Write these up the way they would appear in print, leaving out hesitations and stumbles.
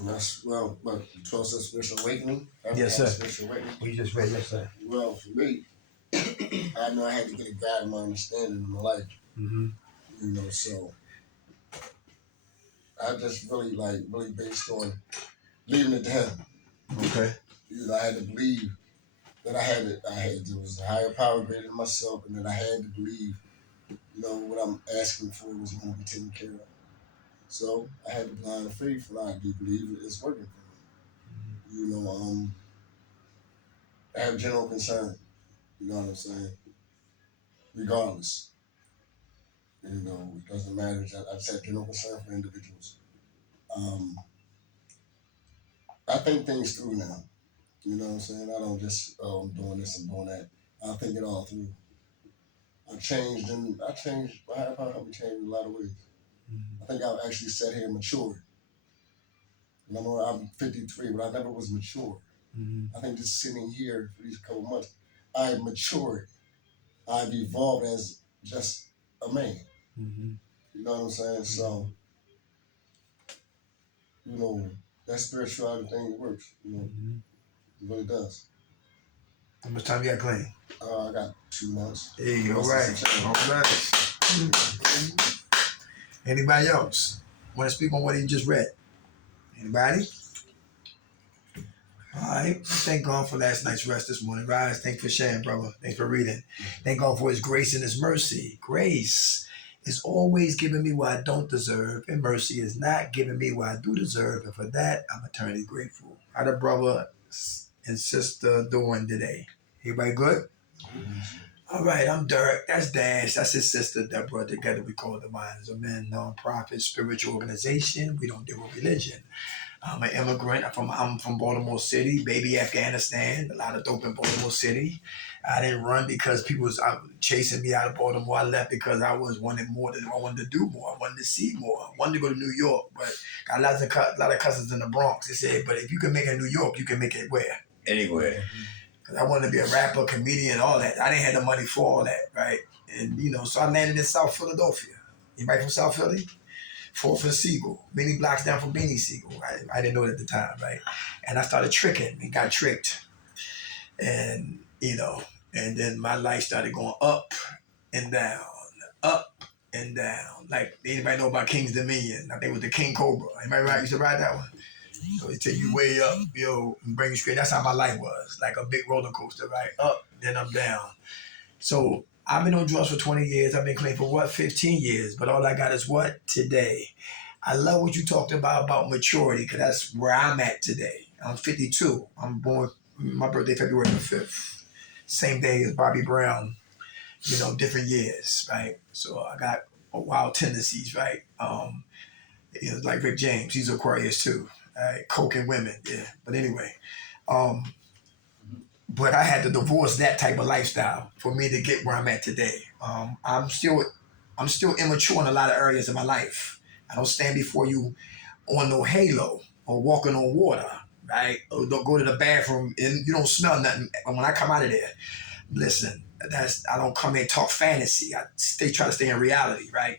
And that's, well, but the 12 steps spiritual awakening. Yes, sir. Spiritual awakening. We just read, yes, sir. Well, for me, I know I had to get a guide in my understanding in my life. Mm-hmm. You know, so I just really based on leaving it to him. Okay. You know, I had to believe that there was a higher power greater than myself, and that I had to believe, you know, what I'm asking for was going to be taken care of. So I had the blind faith, and I do believe it's working for me. You know, I have general concern. You know what I'm saying? Regardless, you know, it doesn't matter. I just have general concern for individuals. Um, I think things through now. You know what I'm saying? I don't just, oh, I'm doing this and doing that. I think it all through. My higher power helped me change in a lot of ways. I think I've actually sat here and matured. And I'm 53, but I never was mature. I think just sitting here for these couple months, I've matured. I've evolved as just a man. You know what I'm saying? So, you know, that spirituality thing works. You know, it really does. How much time you got clean? I got 2 months. Hey, all right. All right. Anybody else want to speak on what he just read? Anybody? All right. Thank God for last night's rest this morning. Rise. Thanks for sharing, brother. Thanks for reading. Thank God for his grace and his mercy. Grace is always giving me what I don't deserve, and mercy is not giving me what I do deserve. And for that, I'm eternally grateful. How the brother and sister doing today? Everybody good? All right, I'm Dirk. That's Dash. That's his sister, Deborah. Together we call the Minds of Men non-profit spiritual organization. We don't deal with religion. I'm an immigrant. I'm from Baltimore City, baby Afghanistan. A lot of dope in Baltimore City. I didn't run because people was chasing me out of Baltimore. I left because I wanted more. I wanted to do more. I wanted to see more. I wanted to go to New York, but got a lot of cousins in the Bronx. They said, but if you can make it in New York, you can make it where? Anywhere. Because I wanted to be a rapper, comedian, all that. I didn't have the money for all that, right? And, you know, so I landed in South Philadelphia. Anybody from South Philly? 4th and Siegel, many blocks down from Beanie Siegel. I didn't know it at the time, right? And I started tricking and got tricked. And, you know, and then my life started going up and down, up and down. Like, anybody know about King's Dominion? I think it was the King Cobra. Anybody used to ride that one? So they take you way up, and bring you straight. That's how my life was, like a big roller coaster, right? Up, then I'm down. So I've been on drugs for 20 years. I've been clean for 15 years? But all I got is what? Today. I love what you talked about maturity, because that's where I'm at today. I'm 52. I'm born, my birthday, February the 5th. Same day as Bobby Brown, different years, right? So I got wild tendencies, right? Like Rick James, he's Aquarius too. Coke and women, yeah. But anyway, but I had to divorce that type of lifestyle for me to get where I'm at today. I'm still immature in a lot of areas of my life. I don't stand before you on no halo or walking on water, right? Or don't go to the bathroom and you don't smell nothing. And when I come out of there, listen, I don't come in and talk fantasy. I try to stay in reality, right?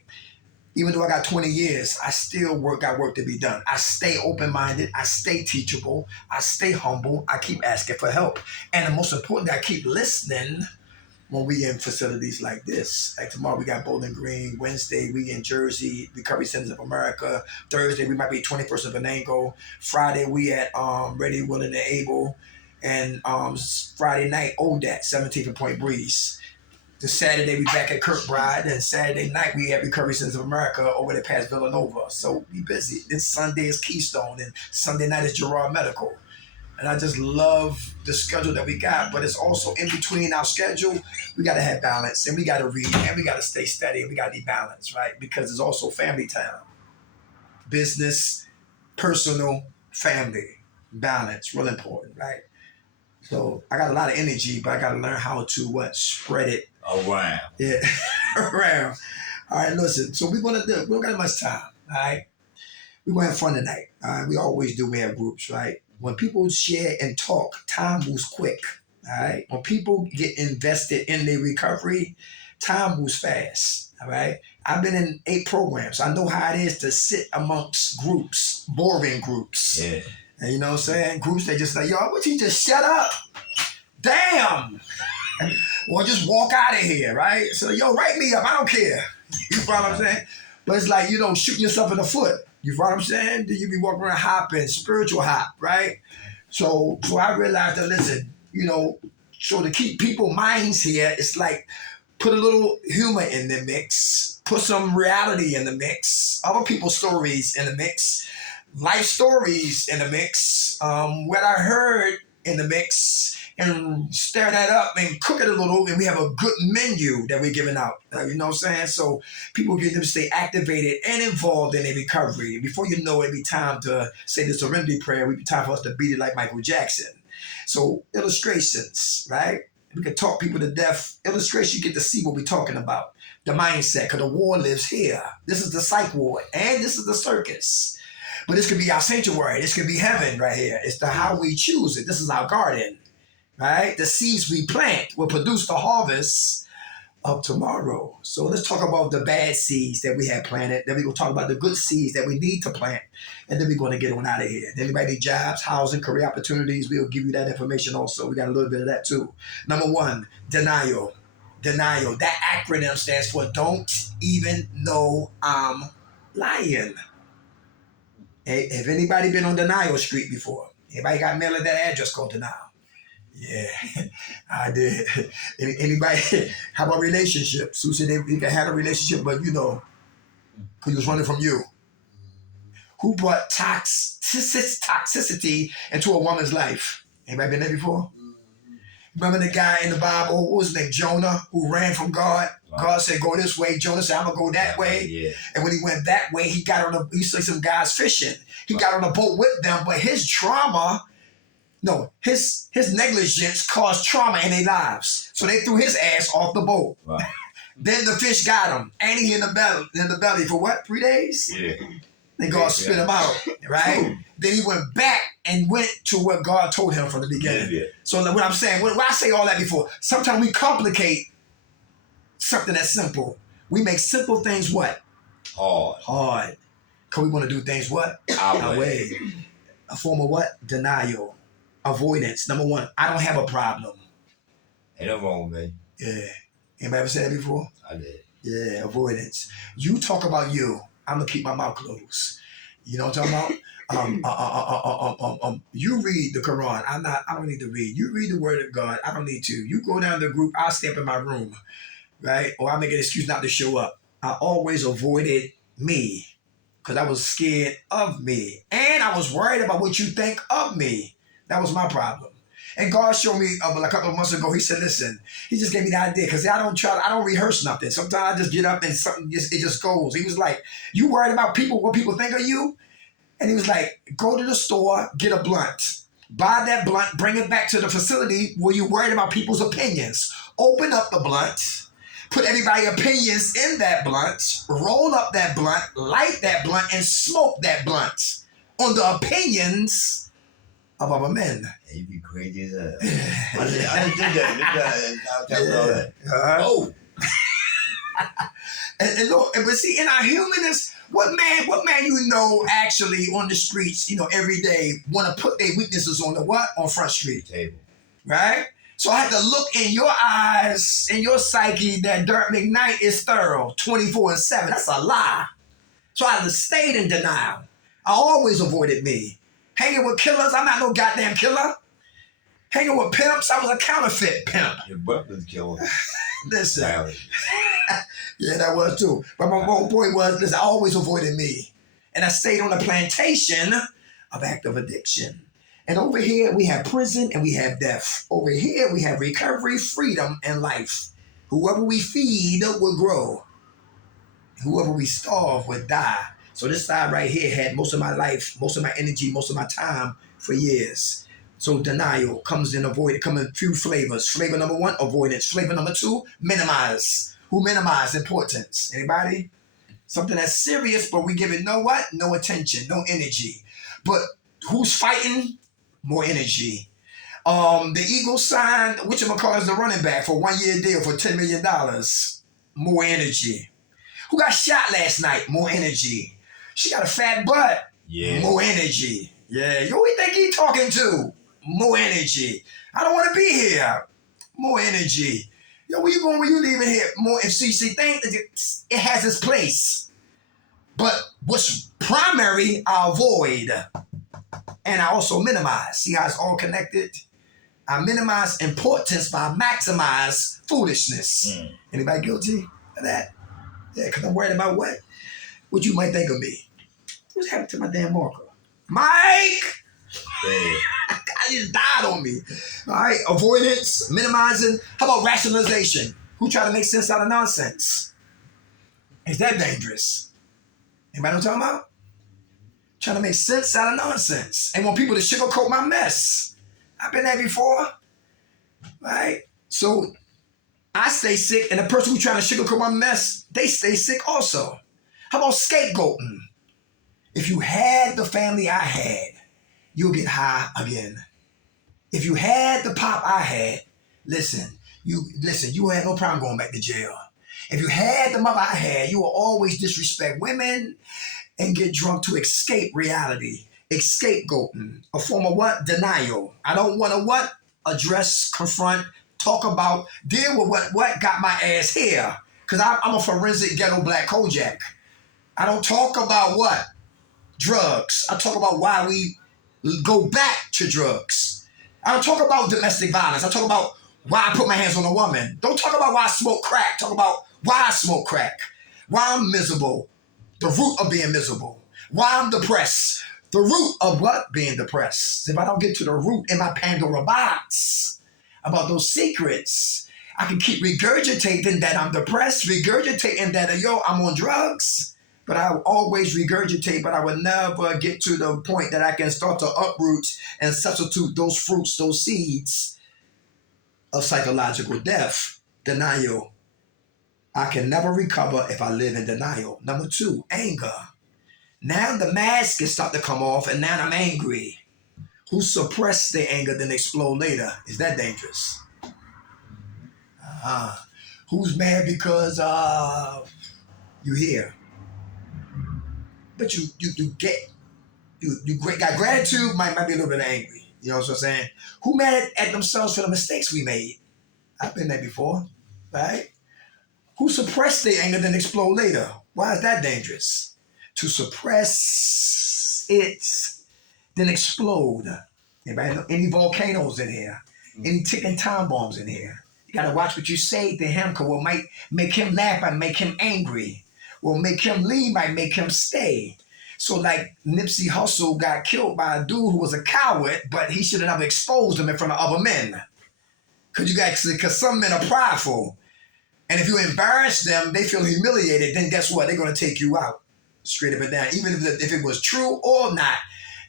Even though I got 20 years, I still got work to be done. I stay open-minded. I stay teachable. I stay humble. I keep asking for help. And the most important, I keep listening when we in facilities like this. Like tomorrow we got Bowling Green. Wednesday we in Jersey, Recovery Centers of America. Thursday we might be 21st of Venango. Friday we at Ready, Willing, and Able. And Friday night, ODAT, 17th and Point Breeze. The Saturday we back at Kirkbride, and Saturday night we at Recovery Centers of America over there past Villanova. So we busy. Then Sunday is Keystone, and Sunday night is Gerard Medical. And I just love the schedule that we got, but it's also in between our schedule, we got to have balance, and we got to read, and we got to stay steady, and we got to be balanced, right? Because it's also family time. Business, personal, family, balance, real important, right? So I got a lot of energy, but I got to learn how to spread it around. Yeah, around. All right, listen. So we don't got much time. All right, we're gonna have fun tonight. All right, we always do. We have groups, right? When people share and talk, time moves quick. All right. When people get invested in their recovery, time moves fast. All right. I've been in 8 programs. I know how it is to sit amongst groups, boring groups. Yeah. And you know what I'm saying? Groups that just like, yo, would you just shut up? Damn. Or just walk out of here, right? So, yo, write me up. I don't care. You follow what I'm saying? But it's like, shooting yourself in the foot. You follow what I'm saying? Then you be walking around hopping, spiritual hop, right? So I realized that, listen, so to keep people minds here, it's like put a little humor in the mix, put some reality in the mix, other people's stories in the mix, life stories in the mix, what I heard in the mix, and stir that up and cook it a little, and we have a good menu that we're giving out. You know what I'm saying? So people get them to stay activated and involved in their recovery. Before you know it, it'll be time to say the serenity prayer. It'll be time for us to beat it like Michael Jackson. So illustrations, right? We can talk people to death. Illustration, you get to see what we're talking about. The mindset, because the war lives here. This is the psych ward, and this is the circus. But this could be our sanctuary. This could be heaven right here. It's the how we choose it. This is our garden, right? The seeds we plant will produce the harvest of tomorrow. So let's talk about the bad seeds that we have planted. Then we're going to talk about the good seeds that we need to plant. And then we're going to get on out of here. Anybody need jobs, housing, career opportunities? We'll give you that information also. We got a little bit of that too. Number 1, denial. Denial. That acronym stands for don't even know I'm lying. Hey, have anybody been on Denial Street before? Anybody got mail at that address called Denial? Yeah, I did. Anybody? How about relationships? Who said they had a relationship, but because he was running from you? Who brought toxicity into a woman's life? Anybody been there before? Remember the guy in the Bible, what was his name? Jonah, who ran from God. God said, go this way. Jonah said, I'm going to go that way. Yeah. And when he went that way, he saw some guys fishing. He got on a boat with them, but his negligence caused trauma in their lives. So they threw his ass off the boat. Wow. Then the fish got him. And he in the belly for what? 3 days? Yeah. Then God spit him out, right? Then he went back and went to what God told him from the beginning. Yeah. So what I'm saying, when I say all that before, sometimes we complicate something that's simple. We make simple things what? Hard. Because we want to do things what? Our way. A form of what? Denial. Avoidance. Number 1, I don't have a problem. Ain't no wrong with me. Yeah. Anybody ever said that before? I did. Yeah, avoidance. You talk about you. I'm going to keep my mouth closed. You know what I'm talking about? You read the Quran. I don't need to read. You read the word of God. I don't need to. You go down to the group. I'll stay up in my room, right? Or I'll make an excuse not to show up. I always avoided me because I was scared of me. And I was worried about what you think of me. That was my problem. And God showed me a couple of months ago, he said, listen, he just gave me the idea because I don't rehearse nothing. Sometimes I just get up and something it just goes. He was like, you worried about what people think of you? And he was like, go to the store, get a blunt. Buy that blunt, bring it back to the facility where you're worried about people's opinions. Open up the blunt, put everybody's opinions in that blunt, roll up that blunt, light that blunt, and smoke that blunt on the opinions of other men. You be crazy as hell. I did that. Oh. And look, but see, in our humanness, what man actually on the streets, every day want to put their weaknesses on the what? On Front Street. Table. Right? So I had to look in your eyes, in your psyche, that Dirk McKnight is thorough, 24/7. That's a lie. So I stayed in denial. I always avoided me. Hanging with killers, I'm not no goddamn killer. Hanging with pimps, I was a counterfeit pimp. Your brother's killing. Listen. Yeah, that was too. But my whole point was, listen, I always avoided me. And I stayed on the plantation of active addiction. And over here, we have prison and we have death. Over here, we have recovery, freedom, and life. Whoever we feed will grow. Whoever we starve will die. So this side right here had most of my life, most of my energy, most of my time for years. So denial comes in few flavors. Flavor number 1, avoidance. Flavor number 2, minimize. Who minimize importance? Anybody? Something that's serious, but we give it no attention, no energy. But who's fighting? More energy. The Eagle signed, which is the running back for 1 year deal for $10 million. More energy. Who got shot last night? More energy. She got a fat butt. Yeah. More energy. Yeah. Yo, who you think he talking to? More energy. I don't want to be here. More energy. Yo, where you going when you leaving here? More. If see, think it has its place. But what's primary, I avoid. And I also minimize. See how it's all connected? I minimize importance, but I maximize foolishness. Anybody guilty of that? Yeah, because I'm worried about what you might think of me. What's happened to my damn marker? Mike! Yeah. I just died on me. All right, avoidance, minimizing. How about rationalization? Who try to make sense out of nonsense? Is that dangerous? Anybody know what I'm talking about? Trying to make sense out of nonsense. And want people to sugarcoat my mess. I've been there before. Right? So I stay sick, and the person who's trying to sugarcoat my mess, they stay sick also. How about scapegoating? If you had the family I had, you'll get high again. If you had the pop I had, listen, you had no problem going back to jail. If you had the mother I had, you will always disrespect women and get drunk to escape reality. Scapegoating, a form of what? Denial. I don't want to what? Address, confront, talk about, deal with what got my ass here. Because I'm a forensic ghetto black Kojak. I don't talk about what? Drugs. I talk about why we go back to drugs. I don't talk about domestic violence. I talk about why I put my hands on a woman. Don't talk about why I smoke crack. Talk about why I smoke crack. Why I'm miserable. The root of being miserable. Why I'm depressed. The root of what? Being depressed. If I don't get to the root in my Pandora box about those secrets, I can keep regurgitating that I'm depressed, regurgitating that, I'm on drugs. But I always regurgitate, but I would never get to the point that I can start to uproot and substitute those fruits, those seeds of psychological death, denial. I can never recover if I live in denial. Number 2, anger. Now the mask can start to come off, and now I'm angry. Who suppress their anger then explode later? Is that dangerous? Who's mad because you here? But you got gratitude, might be a little bit angry. You know what I'm saying? Who mad at themselves for the mistakes we made? I've been there before, right? Who suppress their anger then explode later? Why is that dangerous? To suppress it, then explode. Anybody know any volcanoes in here? Any ticking time bombs in here? You gotta watch what you say to him, because what might make him laugh might make him angry. What make him leave might make him stay. So like Nipsey Hussle got killed by a dude who was a coward, but he should have never exposed him in front of other men. Because some men are prideful. And if you embarrass them, they feel humiliated, then guess what? They're gonna take you out. Straight up and down. Even if it was true or not,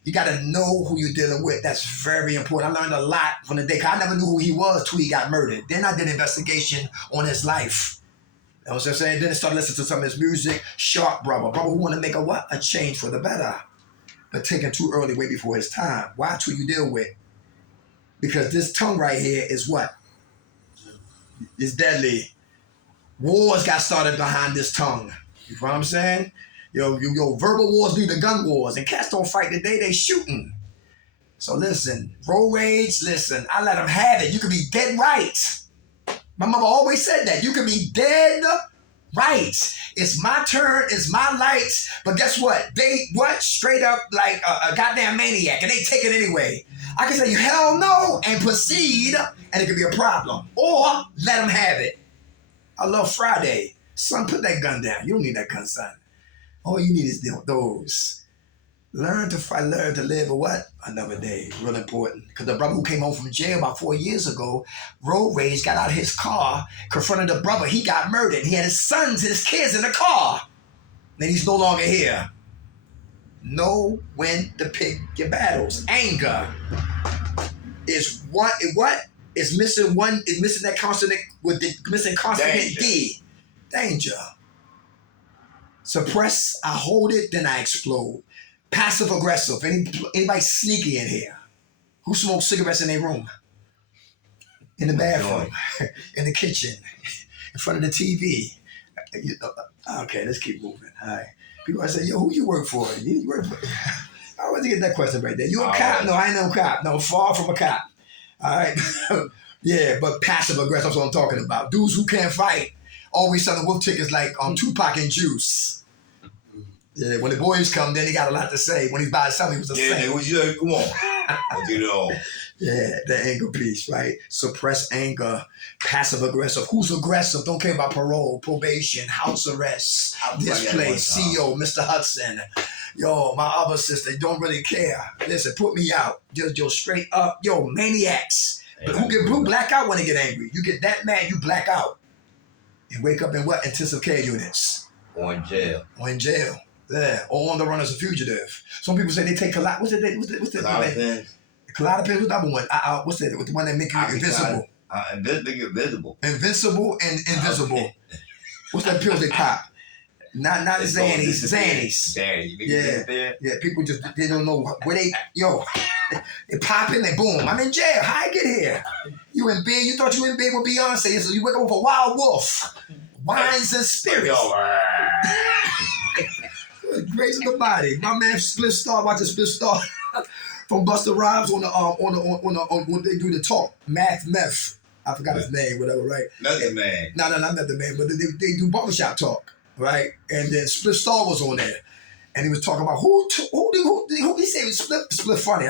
you got to know who you're dealing with. That's very important. I learned a lot from the day. I never knew who he was till he got murdered. Then I did an investigation on his life. You know what I'm saying? Then I started listening to some of his music. Sharp brother who want to make a change for the better. But taken too early, way before his time. Watch who you deal with. Because this tongue right here is what? It's deadly. Wars got started behind this tongue. You know what I'm saying? Yo, verbal wars lead to gun wars, and cats don't fight today, they shooting. So listen, road rage, listen, I let them have it. You can be dead right. My mother always said that. You can be dead right. It's my turn, it's my lights, but guess what? They, straight up like a goddamn maniac, and they take it anyway. I can say, hell no, and proceed, and it could be a problem. Or let them have it. I love Friday. Son, put that gun down. You don't need that gun, son. All you need is those. Learn to fight, learn to live another day. Real important. Because the brother who came home from jail about 4 years ago, road rage, got out of his car, confronted the brother. He got murdered. He had his sons and his kids in the car. Then he's no longer here. Know when to pick your battles. Anger is what? It's missing one. It's missing that consonant with the missing consonant D. Danger. Suppress, I hold it, then I explode. Passive aggressive. Anybody sneaky in here? Who smokes cigarettes in their room? In the bathroom, in the kitchen, in front of the TV. Okay, let's keep moving. All right. People I say, yo, who you work for? You work for? I always get that question right there. You a cop? No, I ain't no cop. No, far from a cop. All right. Yeah, but passive aggressive. That's what I'm talking about. Dudes who can't fight always selling wolf tickets like Tupac and Juice. Yeah, when the boys come, then he got a lot to say. When he's by himself, he was the same. Yeah, what you come on. What you know? Yeah, the anger piece, right? Suppress anger, passive aggressive. Who's aggressive? Don't care about parole, probation, house arrest, displaced, CEO, Mr. Hudson. Yo, my other sister don't really care. Listen, put me out. Just straight up. Yo, maniacs. But who black out when they get angry? You get that mad, you black out. And wake up in what? Intensive care units. Or in jail. Or in jail. Yeah. Or on the run as a fugitive. Some people say they take what's the What's the Clonopin. Clonopin, what's the other one? What's that? The one that make you invisible. Invisible. Invincible and invisible. What's that pill they pop? Not Xannies. Yeah. People just they don't know where they they pop in, they boom. I'm in jail. How I get here? You in bed? You thought you in bed with Beyonce? So you wake up with a wild wolf, wines and spirits. Grace of the body. My man Split Star watching Split Star from Busta Rhymes on when they do the talk. Meth. I forgot his name, whatever, right? Method Man. No, not Method Man, but they do barbershop talk, right? And then Split Star was on there. And he was talking about who he said Split funny.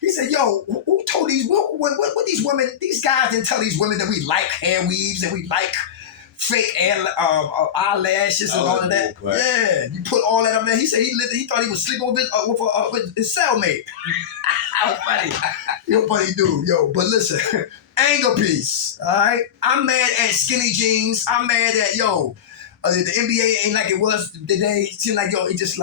He said, yo, who told these what these women, these guys didn't tell these women that we like hair weaves and we like fake eyelashes and all of that. Right. Yeah, you put all that up there. He said he thought he was sleeping with his cellmate. How funny. You're a funny dude, yo. But listen, anger piece, all right? I'm mad at skinny jeans. I'm mad at, the NBA ain't like it was today. It seems like, it just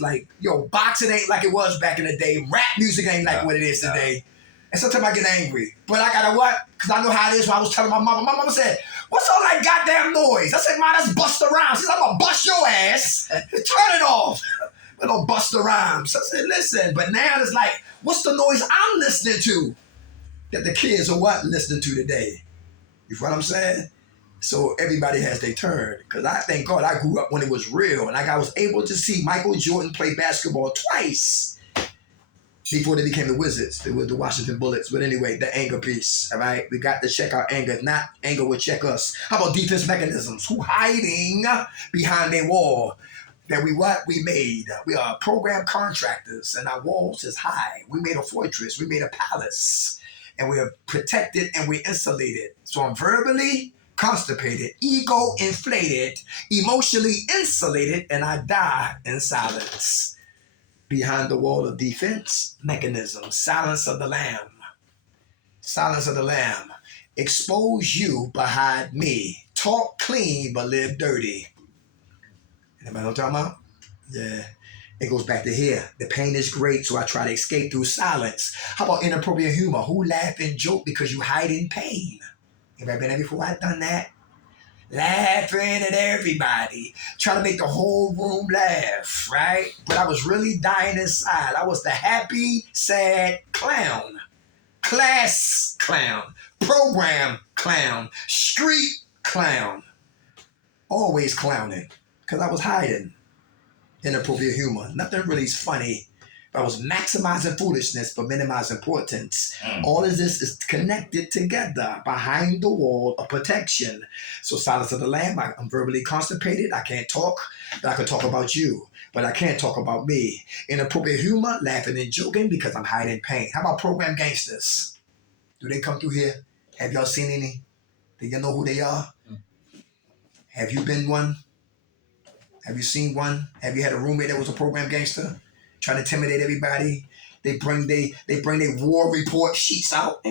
like, boxing ain't like it was back in the day. Rap music ain't like what it is today. And sometimes I get angry. But I gotta what? Because I know how it is. When I was telling my mama said, what's all that goddamn noise? I said, Ma, that's Busta Rhymes. She said, I'm gonna bust your ass. Turn it off. But don't Busta Rhymes. I said, listen. But now it's like, what's the noise I'm listening to that the kids are listening to today? You know what I'm saying? So everybody has their turn. Because I thank God I grew up when it was real. And I was able to see Michael Jordan play basketball twice before they became the Wizards. They were the Washington Bullets. But anyway, the anger piece, all right? We got to check our anger. Not anger will check us. How about defense mechanisms? Who hiding behind their wall that we made? We are program contractors and our walls is high. We made a fortress. We made a palace. And we are protected and we're insulated. So I'm verbally constipated, ego inflated, emotionally insulated, and I die in silence. Behind the wall of defense mechanism, silence of the lamb. Silence of the lamb. Expose you but hide me. Talk clean but live dirty. Anybody know what I'm talking about? Yeah. It goes back to here. The pain is great, so I try to escape through silence. How about inappropriate humor? Who laugh and joke because you hide in pain? Anybody been there before? I've done that. Laughing at everybody, trying to make the whole room laugh, right? But I was really dying inside. I was the happy, sad clown. Class clown. Program clown. Street clown. Always clowning, because I was hiding. Inappropriate humor. Nothing really is funny. I was maximizing foolishness but minimizing importance. All of this is connected together behind the wall of protection. So silence of the lamb, I'm verbally constipated. I can't talk, but I can talk about you. But I can't talk about me. Inappropriate humor, laughing and joking because I'm hiding pain. How about program gangsters? Do they come through here? Have y'all seen any? Do you know who they are? Have you been one? Have you seen one? Have you had a roommate that was a program gangster? Trying to intimidate everybody. They bring their war report sheets out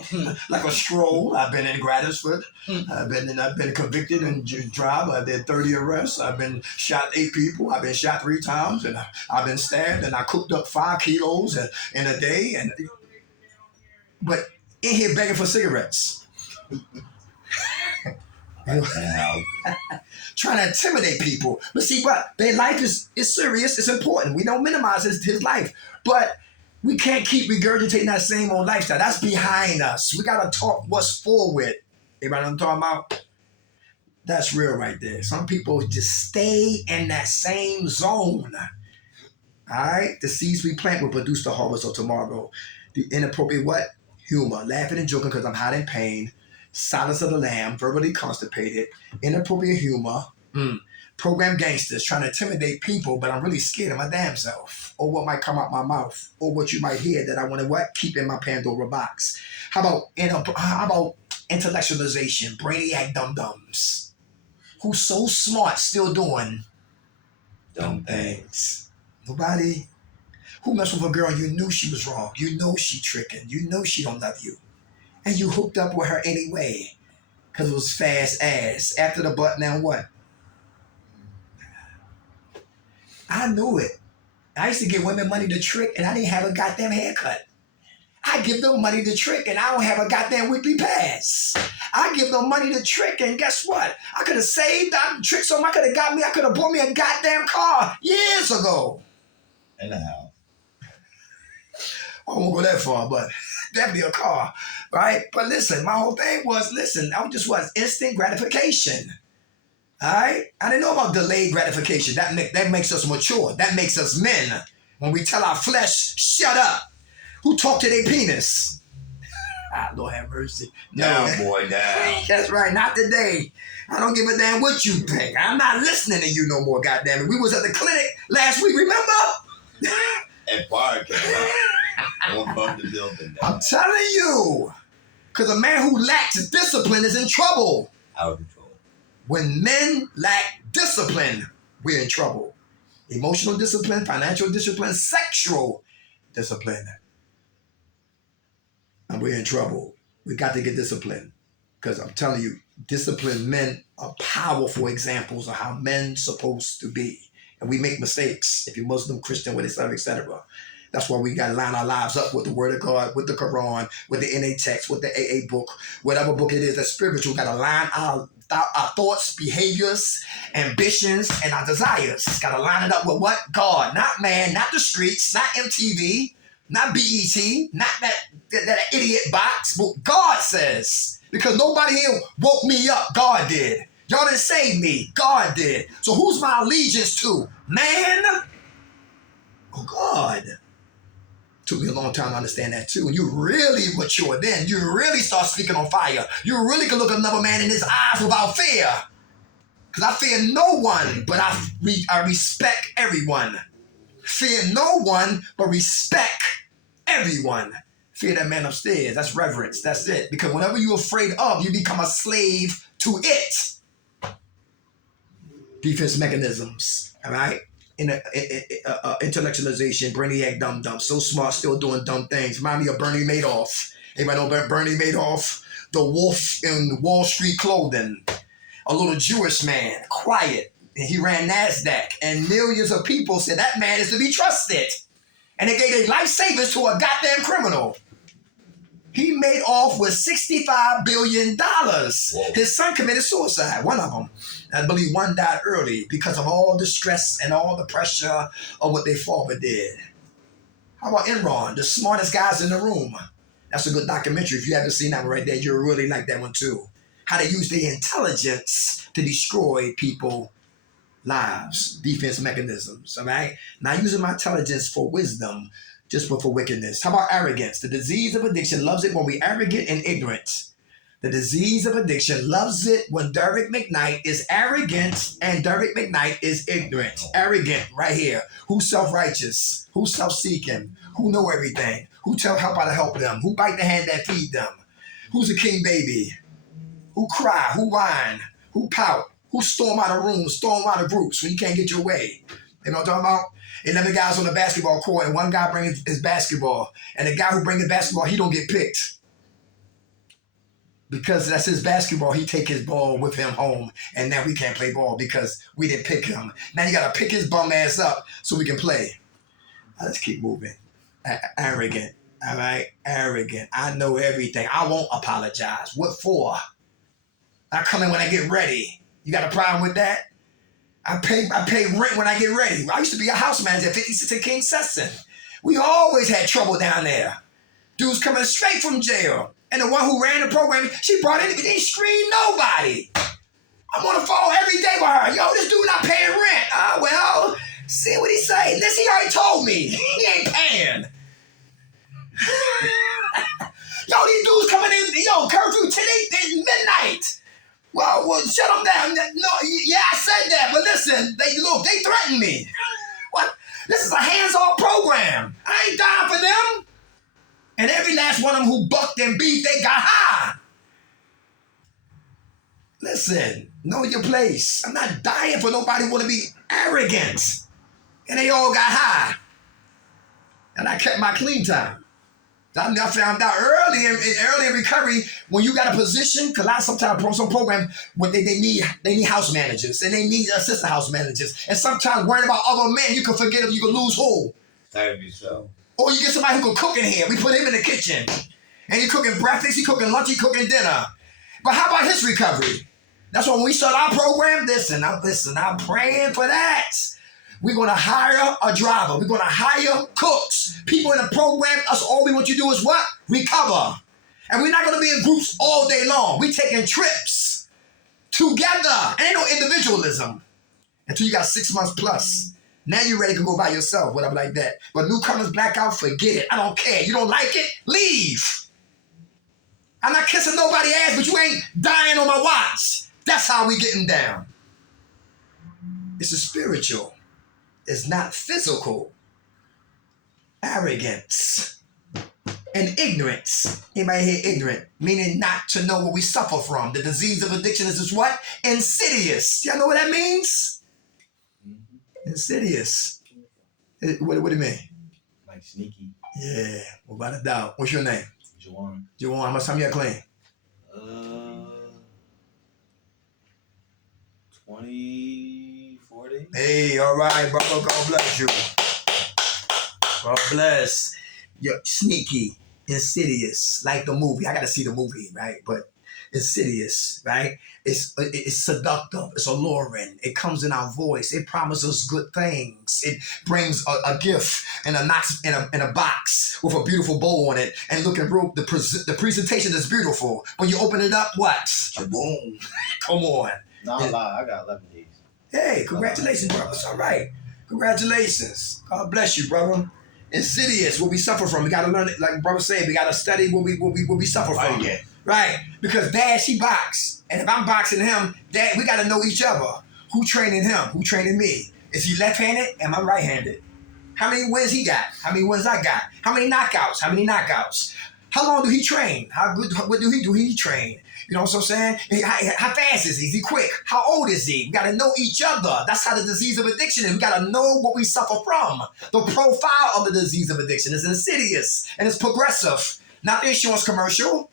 like a scroll. I've been in Gratisford. I've been convicted and drive. I did 30 arrests. I've been shot 8 people. I've been shot 3 times, and I've been stabbed. And I cooked up 5 kilos in a day. But in here begging for cigarettes. Trying to intimidate people. But see what? Their life is serious. It's important. We don't minimize his life. But we can't keep regurgitating that same old lifestyle. That's behind us. We got to talk what's forward. Everybody know what I'm talking about? That's real right there. Some people just stay in that same zone. All right? The seeds we plant will produce the harvest of tomorrow. The inappropriate what? Humor. Laughing and joking because I'm hiding pain. Silence of the lamb. Verbally constipated. Inappropriate humor. Program gangsters trying to intimidate people, but I'm really scared of my damn self. Or what might come out my mouth. Or what you might hear that I want to what? Keep in my Pandora box. How about intellectualization? Brainiac dum-dums. Who's so smart still doing dumb things. Nobody who messed with a girl you knew she was wrong. You know she tricking. You know she don't love you. And you hooked up with her anyway. Because it was fast ass. After the butt, now what? I knew it. I used to give women money to trick and I didn't have a goddamn haircut. I give them money to trick and I don't have a goddamn weekly pass. I give them money to trick and guess what? I could have saved that trick so I could have got me, I could have bought me a goddamn car years ago. In the house. I won't go that far, but definitely a car, right? But listen, my whole thing was, instant gratification. All right? I didn't know about delayed gratification. That makes us mature. That makes us men. When we tell our flesh, shut up. Who talk to their penis? Lord have mercy. Down, boy, down. That's right. Not today. I don't give a damn what you think. I'm not listening to you no more, goddammit. We was at the clinic last week, remember? And fire came out. Don't burn the building down. I'm telling you. Because a man who lacks discipline is in trouble. Out of control. When men lack discipline, we're in trouble. Emotional discipline, financial discipline, sexual discipline. And we're in trouble. We got to get disciplined. Because I'm telling you, disciplined men are powerful examples of how men supposed to be. And we make mistakes. If you're Muslim, Christian, whatever, etc. That's why we got to line our lives up with the Word of God, with the Quran, with the NA text, with the AA book, whatever book it is that's spiritual. We got to line our thoughts, behaviors, ambitions, and our desires. Got to line it up with what? God, not man, not the streets, not MTV, not BET, not that idiot box. But God says, because nobody here woke me up. God did. Y'all didn't save me. God did. So who's my allegiance to? Man or God? Took me a long time to understand that too. And you really mature then. You really start speaking on fire. You really can look another man in his eyes without fear. Because I fear no one, but I respect everyone. Fear no one, but respect everyone. Fear that man upstairs. That's reverence. That's it. Because whatever you're afraid of, you become a slave to it. Defense mechanisms. All right? Intellectualization, brainiac dum-dum, so smart, still doing dumb things. Remind me of Bernie Madoff. Anybody know about Bernie Madoff? The wolf in Wall Street clothing. A little Jewish man, quiet. And he ran NASDAQ. And millions of people said that man is to be trusted. And they gave their life savings to a goddamn criminal. He made off with $65 billion. Whoa. His son committed suicide, one of them. I believe one died early because of all the stress and all the pressure of what their father did. How about Enron, the smartest guys in the room? That's a good documentary. If you haven't seen that one right there, you'll really like that one too. How they use their intelligence to destroy people's lives, defense mechanisms, all right? Not using my intelligence for wisdom, just for wickedness. How about arrogance? The disease of addiction loves it when we arrogant and ignorant. The disease of addiction loves it when Derek McKnight is arrogant and Derek McKnight is ignorant. Arrogant, right here. Who's self-righteous? Who's self-seeking? Who know everything? Who help how to help them? Who bite the hand that feed them? Who's a king baby? Who cry? Who whine? Who pout? Who storm out of rooms, storm out of groups when you can't get your way? You know what I'm talking about? 11 guys on the basketball court and one guy brings his basketball. And the guy who brings the basketball, he don't get picked. Because that's his basketball, he take his ball with him home. And now we can't play ball because we didn't pick him. Now you got to pick his bum ass up so we can play. Let's keep moving. Arrogant, all right? Arrogant. I know everything. I won't apologize. What for? I come in when I get ready. You got a problem with that? I pay rent when I get ready. I used to be a house manager at 56 and King Sesson. We always had trouble down there. Dudes coming straight from jail. And the one who ran the program, she brought in, didn't screen nobody. I'm on the phone every day with her. Yo, this dude not paying rent. Well, see what he say. Listen, he already told me. He ain't paying. Yo, these dudes coming in, curfew today, midnight. Well, shut them down. No, yeah, I said that, but listen, they threatened me. What? This is a hands-off program. I ain't dying for them. And every last one of them who bucked and beat, they got high. Listen, know your place. I'm not dying for nobody who want to be arrogant. And they all got high. And I kept my clean time. I found out early in recovery when you got a position, because sometimes some programs when they need house managers and they need assistant house managers, and sometimes worrying about other men, you can forget if you can lose who. So. Or you get somebody who can cook in here. We put him in the kitchen, and he's cooking breakfast, he's cooking lunch, he's cooking dinner. But how about his recovery? That's when we start our program. I'm praying for that. We're going to hire a driver. We're going to hire cooks. People in the program, us all we want you to do is what? Recover. And we're not going to be in groups all day long. We're taking trips together. Ain't no individualism until you got 6 months plus. Now you're ready to go by yourself, whatever like that. But newcomers, blackout, forget it. I don't care. You don't like it? Leave. I'm not kissing nobody's ass, but you ain't dying on my watch. That's how we getting down. It's a spiritual. It's not physical. Arrogance and ignorance. Anybody here ignorant? Meaning not to know what we suffer from. The disease of addiction is what? Insidious. Y'all know what that means? Insidious. What do you mean? Like sneaky. Yeah, without a doubt. What's your name? Juwan. Juwan, how much time you got clean? 20, 40. Hey, all right, brother. God bless you. God bless. You're sneaky, insidious, like the movie. I got to see the movie, right? But insidious, right? It's seductive. It's alluring. It comes in our voice. It promises good things. It brings a gift in a box with a beautiful bow on it and looking real. The presentation is beautiful. When you open it up, what? Boom! Come on. No, I lie. I got 11 days. Hey, congratulations, brother. It's all right. Congratulations. God bless you, brother. Insidious, what we suffer from. We got to learn it. Like brother said, we got to study what we suffer from. Yeah. Right. Because Dad, she box. And if I'm boxing him, Dad, we got to know each other. Who training him? Who training me? Is he left-handed? Am I right-handed? How many wins he got? How many wins I got? How many knockouts? How many knockouts? How long do he train? What do he train? You know what I'm saying? How fast is he? Is he quick? How old is he? We got to know each other. That's how the disease of addiction is. We got to know what we suffer from. The profile of the disease of addiction is insidious and it's progressive. Not the insurance commercial,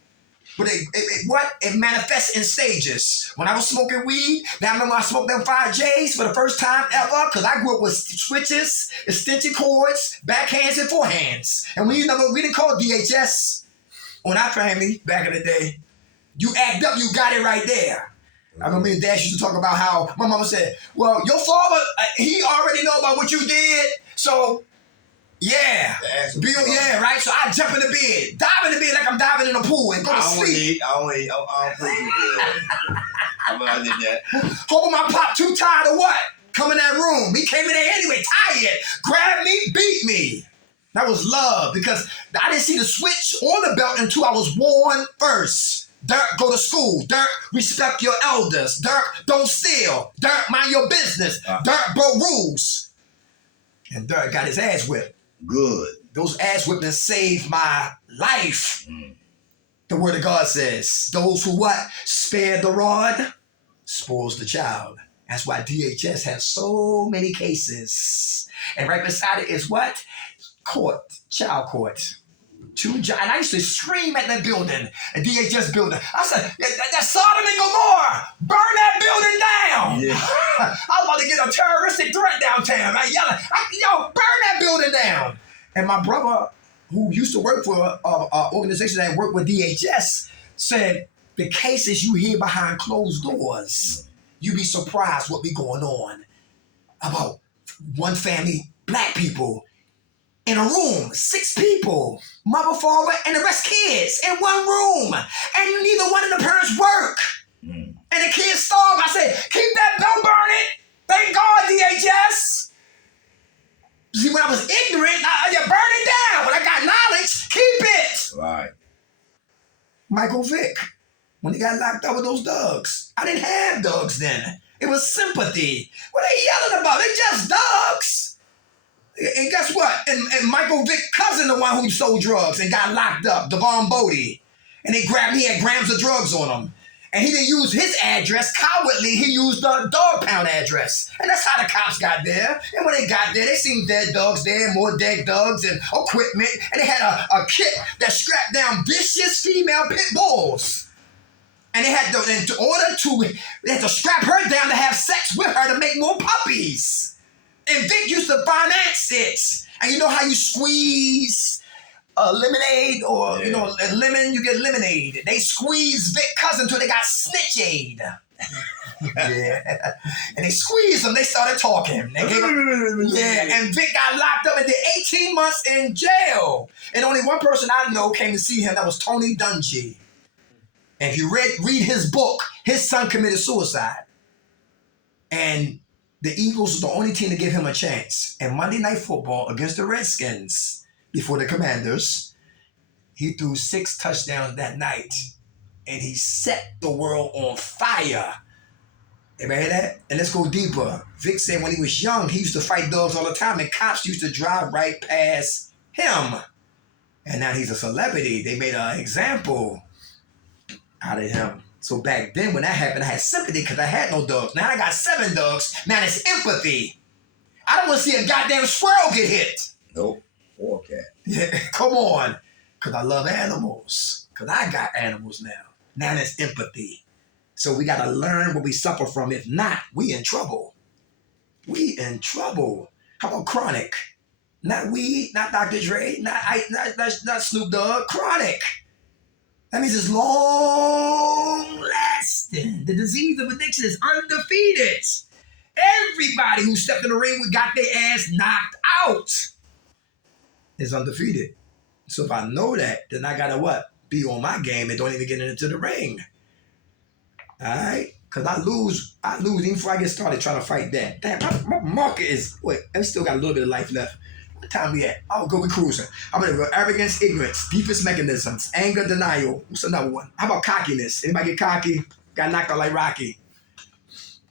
but it manifests in stages. When I was smoking weed, now I remember I smoked them 5Js for the first time ever because I grew up with switches, extension cords, backhands, and forehands. And we didn't call it DHS on our family back in the day. You act up, you got it right there. I remember me and Dad used to talk about how my mama said, well, your father, he already know about what you did, so yeah. Yeah, right? So I jump in the bed, dive in the bed like I'm diving in a pool and go to sleep. I don't play too good. I did that. Hoping my pop too tired or what? Come in that room. He came in there anyway, tired. Grabbed me, beat me. That was love because I didn't see the switch on the belt until I was worn first. Dirk, go to school. Dirk, respect your elders. Dirk, don't steal. Dirk, mind your business. Dirk broke rules. And Dirk got his ass whipped. Good. Those ass whippings saved my life. The word of God says, those who what? Spare the rod, spoils the child. That's why DHS has so many cases. And right beside it is what? Court, child court. And I used to scream at that building, a DHS building. I said, that's Sodom and Gomorrah. Burn that building down. Yeah. I was about to get a terroristic threat downtown. I yelling, burn that building down. And my brother, who used to work for an organization that worked with DHS, said, the cases you hear behind closed doors, you be surprised what be going on about one family, black people, in a room, 6 people, mother, father, and the rest kids in one room. And neither one of the parents work. And the kids starved. I said, keep that, don't burn it. Thank God, DHS. See, when I was ignorant, you burn it down. When I got knowledge, keep it. Right. Michael Vick, when he got locked up with those dogs. I didn't have dogs then. It was sympathy. What are they yelling about? They just dogs. And guess what? And Michael Vick's cousin, the one who sold drugs and got locked up, Devon Bodie. And he had grams of drugs on him. And he didn't use his address. Cowardly, he used the dog pound address. And that's how the cops got there. And when they got there, they seen dead dogs there, more dead dogs and equipment. And they had a kit that strapped down vicious female pit bulls. And they had they had to strap her down to have sex with her to make more puppies. And Vic used to finance it. And you know how you squeeze lemonade or, a lemon, you get lemonade. They squeezed Vic cousin until they got snitch-aid. Yeah. And they squeezed them. They started talking. They gave him, and Vic got locked up and did 18 months in jail. And only one person I know came to see him. That was Tony Dungy. And if you read his book, his son committed suicide. And the Eagles was the only team to give him a chance. And Monday Night Football against the Redskins, before the Commanders, he threw 6 touchdowns that night. And he set the world on fire. Everybody hear that? And let's go deeper. Vic said when he was young, he used to fight dogs all the time, and cops used to drive right past him. And now he's a celebrity. They made an example out of him. So back then when that happened, I had sympathy because I had no dogs. Now I got 7 dogs. Now it's empathy. I don't want to see a goddamn squirrel get hit. Nope. Or cat. Yeah, come on. Because I love animals. Because I got animals now. Now that's empathy. So we got to learn what we suffer from. If not, we in trouble. We in trouble. How about chronic? Not weed, not Dr. Dre, not Snoop Dogg. Chronic. That means it's long lasting. The disease of addiction is undefeated. Everybody who stepped in the ring got their ass knocked out is undefeated. So if I know that, then I gotta what? Be on my game and don't even get into the ring. Alright? Cause I lose even before I get started trying to fight that. Damn, my market is I still got a little bit of life left. What time we at? Oh, we cruising. I'm gonna go arrogance, ignorance, defense mechanisms, anger, denial. What's another one? How about cockiness? Anybody get cocky? Got knocked out like Rocky.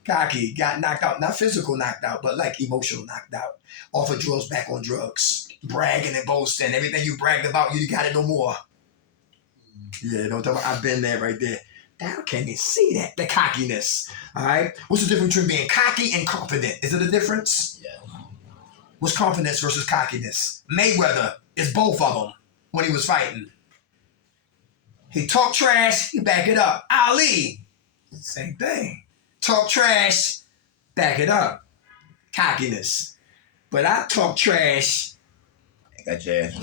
Cocky, got knocked out. Not physical knocked out, but like emotional knocked out. Off of drugs, back on drugs. Bragging and boasting. Everything you bragged about, you got it no more. Yeah, don't tell me. I've been there right there. Now can't even see that. The cockiness. All right? What's the difference between being cocky and confident? Is it a difference? Yeah. What's confidence versus cockiness? Mayweather is both of them when he was fighting. He talk trash, he back it up. Ali, same thing. Talk trash, back it up. Cockiness. But I talk trash. Got your ass.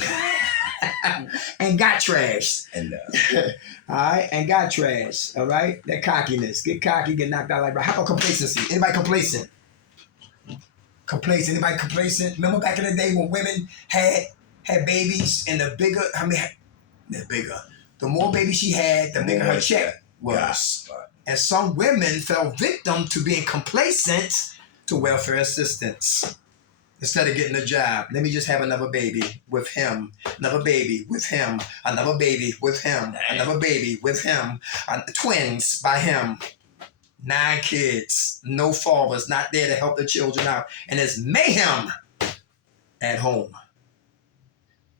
And got trash. And all right, and got trash. All right, that cockiness. Get cocky, get knocked out like. How about complacency? Anybody complacent? Complacent. Anybody complacent? Remember back in the day when women had babies, and the more babies she had, the bigger her check was. Yeah. And some women fell victim to being complacent to welfare assistance. Instead of getting a job, let me just have another baby with him, another baby with him, another baby with him, another baby with him, twins by him. 9 kids, no fathers, not there to help the children out. And it's mayhem at home.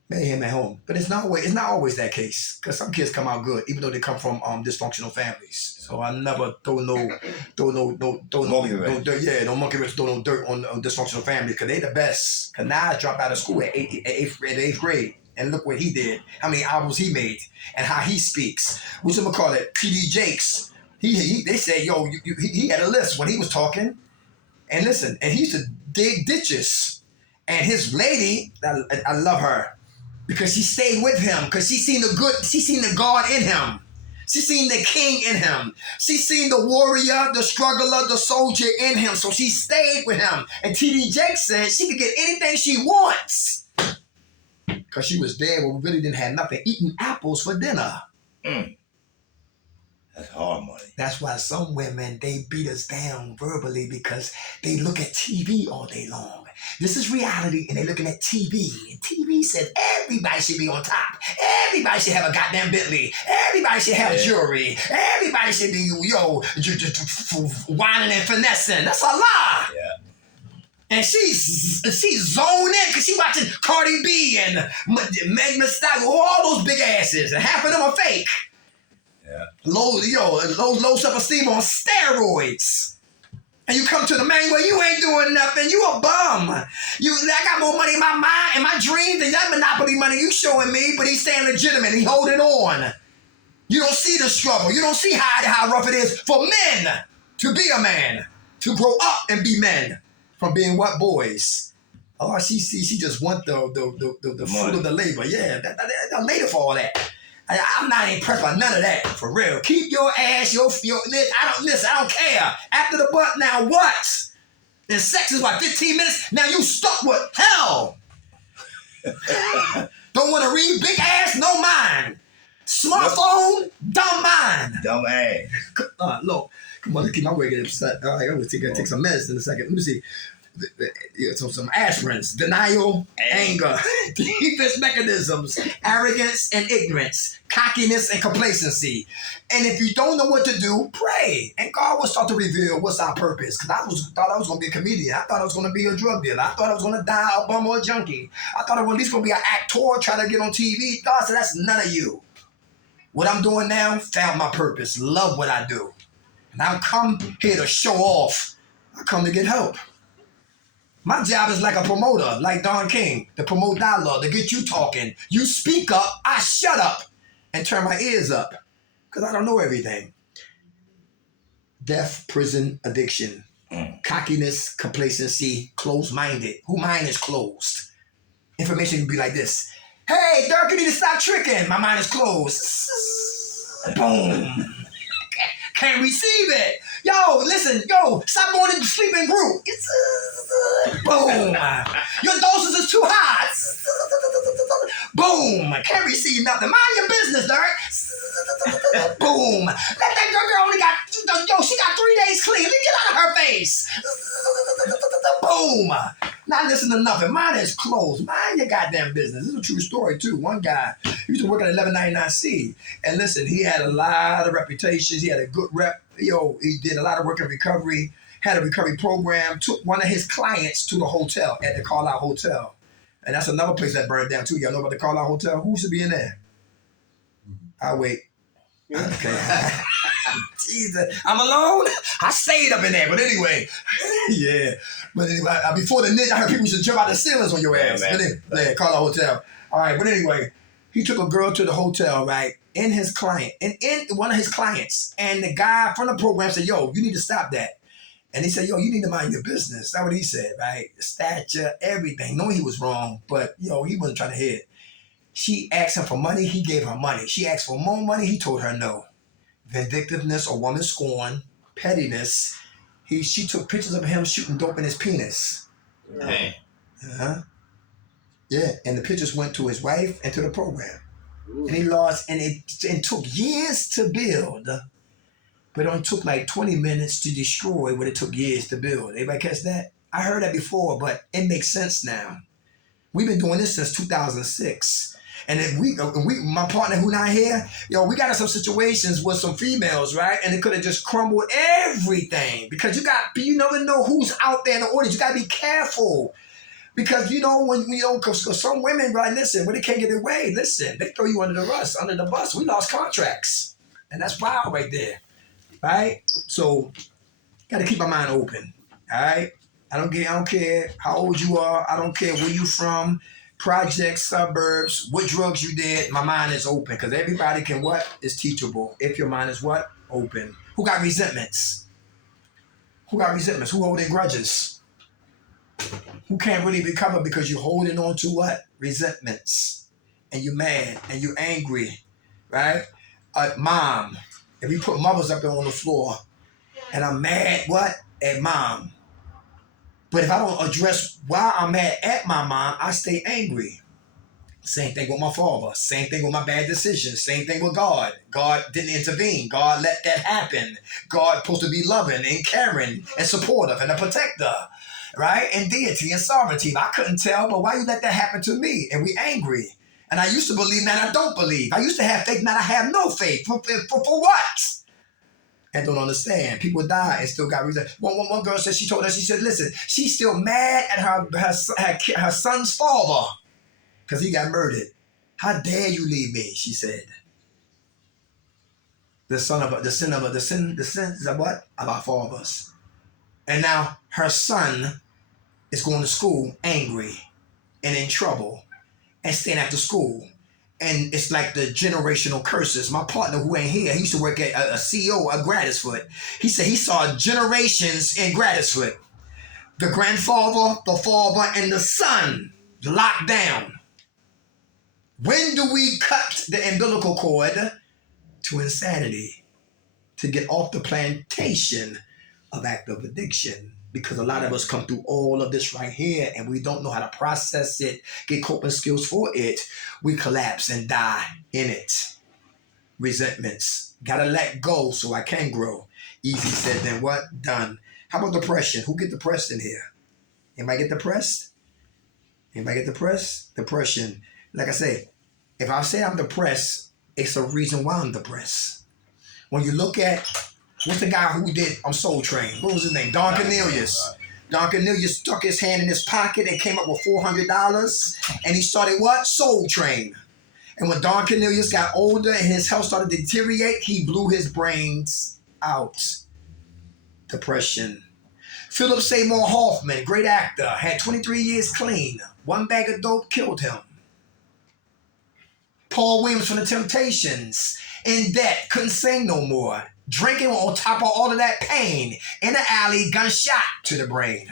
Mayhem at home. But it's not always that case. Because some kids come out good, even though they come from dysfunctional families. So I never throw no monkey wrench, throw no dirt on dysfunctional families, because they the best. Because Nas dropped out of school at 8th grade. And look what he did. How many albums he made. And how he speaks. What's him call it? T.D. Jakes. They said, yo, he had a list when he was talking. And listen, and he used to dig ditches. And his lady, I love her. Because she stayed with him. Because she seen the God in him. She seen the king in him. She seen the warrior, the struggler, the soldier in him. So she stayed with him. And T.D. Jakes said she could get anything she wants. Because she was there when we really didn't have nothing. Eating apples for dinner. That's hard money. That's why some women, they beat us down verbally because they look at TV all day long. This is reality, and they're looking at TV. And TV said everybody should be on top. Everybody should have a goddamn Bentley. Everybody should have jewelry. Everybody should be, whining and finessing. That's a lie. Yeah. And she's zoned in because she watching Cardi B and Meg Thee Stallion, all those big asses, and half of them are fake. Yeah. Low self-esteem on steroids. And you come to the man where you ain't doing nothing. You a bum. I got more money in my mind, in my dreams, than that Monopoly money you showing me, but he's staying legitimate. He holding on. You don't see the struggle. You don't see how rough it is for men to be a man, to grow up and be men from being what, boys? Oh, she just want the fruit of the labor. Yeah, that later for all that. I'm not impressed by none of that, for real. Keep your ass, your I don't care. After the butt, now what? And sex is what, 15 minutes? Now you stuck with hell. Don't want to read, big ass, no mind. Smartphone, dumb mind. Dumb ass. Look, come on, let's keep my weight upset. All right, I'm gonna take some medicine in a second. Let me see. Some aspirins, denial, anger, defense mechanisms, arrogance and ignorance, cockiness and complacency. And if you don't know what to do, pray. And God will start to reveal what's our purpose. Because thought I was going to be a comedian. I thought I was going to be a drug dealer. I thought I was going to die a bum or a junkie. I thought I was at least going to be an actor, try to get on TV. God said, that's none of you. What I'm doing now, found my purpose. Love what I do. And I come here to show off. I come to get help. My job is like a promoter, like Don King, to promote dialogue, to get you talking. You speak up, I shut up and turn my ears up because I don't know everything. Death, prison, addiction, cockiness, complacency, closed-minded. Who mind is closed? Information can be like this. Hey, Dirk, you need to stop tricking. My mind is closed. Boom. Can't receive it. Yo, listen, stop going to sleep in group. Boom. Your doses is too high. Boom. Can't receive nothing. Mind your business, Dirk. Boom. That girl only got, she got 3 days clean. Get out of her face. Boom. Not listen to nothing. Mine is closed. Mind your goddamn business. This is a true story, too. One guy, he used to work at 1199C. And listen, he had a lot of reputations. He had a good rep. He did a lot of work in recovery, had a recovery program, took one of his clients to the hotel, at the Carlisle Hotel. And that's another place that burned down, too. Y'all know about the Carlisle Hotel? Who should be in there? I'll wait. Okay. Jesus, I'm alone. I stayed up in there, but anyway, yeah. But anyway, before the ninja, I heard people used to jump out the ceilings on your ass. But anyway, Carlisle Hotel. All right, but anyway, he took a girl to the hotel, right? In one of his clients, and the guy from the program said, "Yo, you need to stop that." And he said, "Yo, you need to mind your business." That's what he said, right? Stature, everything. Knowing he was wrong, but he wasn't trying to hit. She asked him for money, he gave her money. She asked for more money, he told her no. Vindictiveness or woman scorn, pettiness. She took pictures of him shooting dope in his penis. Dang. Yeah, and the pictures went to his wife and to the program. Ooh. And he lost, and it took years to build, but it only took like 20 minutes to destroy what it took years to build. Everybody catch that? I heard that before, but it makes sense now. We've been doing this since 2006. And if my partner who not here, we got in some situations with some females, right? And it could have just crumbled everything because you never know who's out there in the audience. You got to be careful because cause some women, right? Listen, when they can't get their way, listen, they throw you under the bus. We lost contracts, and that's wild right there, right? So, got to keep my mind open, all right? I don't care how old you are. I don't care where you from. Projects, suburbs, what drugs you did, my mind is open because everybody is teachable if your mind is open. Who got resentments? Who holding grudges? Who can't really recover because you're holding on to resentments, and you're mad and you're angry, right? Mom, if we put mothers up there on the floor and I'm mad at mom. But if I don't address why I'm mad at my mom, I stay angry. Same thing with my father. Same thing with my bad decisions. Same thing with God. God didn't intervene. God let that happen. God supposed to be loving and caring and supportive and a protector, right? And deity and sovereignty. I couldn't tell, but why you let that happen to me? And we angry. And I used to believe, now I don't believe. I used to have faith, now I have no faith. For what? And don't understand. People die and still got reason. One girl said, she told us, she said, listen, she's still mad at her son's father because he got murdered. How dare you leave me? She said. The sin is of what? Of our fathers. And now her son is going to school angry and in trouble and staying after school. And it's like the generational curses. My partner who ain't here, he used to work at a CEO of Gratisfoot. He said he saw generations in Gratisfoot. The grandfather, the father, and the son locked down. When do we cut the umbilical cord to insanity? To get off the plantation of active addiction. Because a lot of us come through all of this right here and we don't know how to process it, get coping skills for it. We collapse and die in it. Resentments. Gotta let go so I can grow. Easy said than what? Done. How about depression? Who get depressed in here? Anybody get depressed? Anybody get depressed? Depression. Like I say, if I say I'm depressed, it's a reason why I'm depressed. When you look at what's the guy who did Soul Train? What was his name? Don Cornelius. Don Cornelius stuck his hand in his pocket and came up with $400 and he started what? Soul Train. And when Don Cornelius got older and his health started to deteriorate, he blew his brains out. Depression. Philip Seymour Hoffman, great actor, had 23 years clean. One bag of dope killed him. Paul Williams from the Temptations, in debt, couldn't sing no more. Drinking on top of all of that pain. In the alley, gunshot to the brain.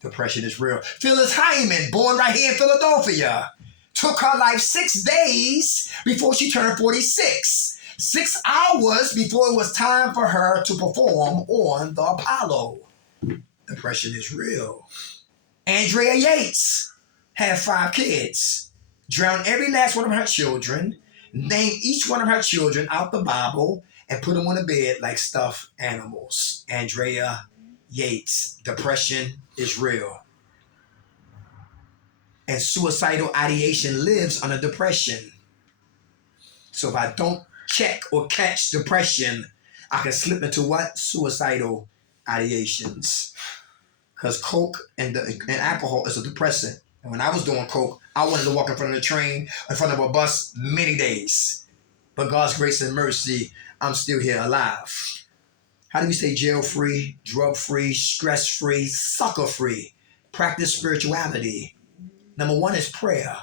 Depression is real. Phyllis Hyman, born right here in Philadelphia, took her life 6 days before she turned 46. 6 hours before it was time for her to perform on the Apollo. Depression is real. Andrea Yates had 5 kids. Drowned every last one of her children. Named each one of her children out the Bible and put them on a bed like stuffed animals. Andrea Yates. Depression is real. And suicidal ideation lives under depression. So if I don't check or catch depression, I can slip into what? Suicidal ideations. Because coke and alcohol is a depressant. And when I was doing coke, I wanted to walk in front of the train, in front of a bus many days. But God's grace and mercy, I'm still here alive. How do we stay jail-free, drug-free, stress-free, sucker-free? Practice spirituality. Number 1 is prayer.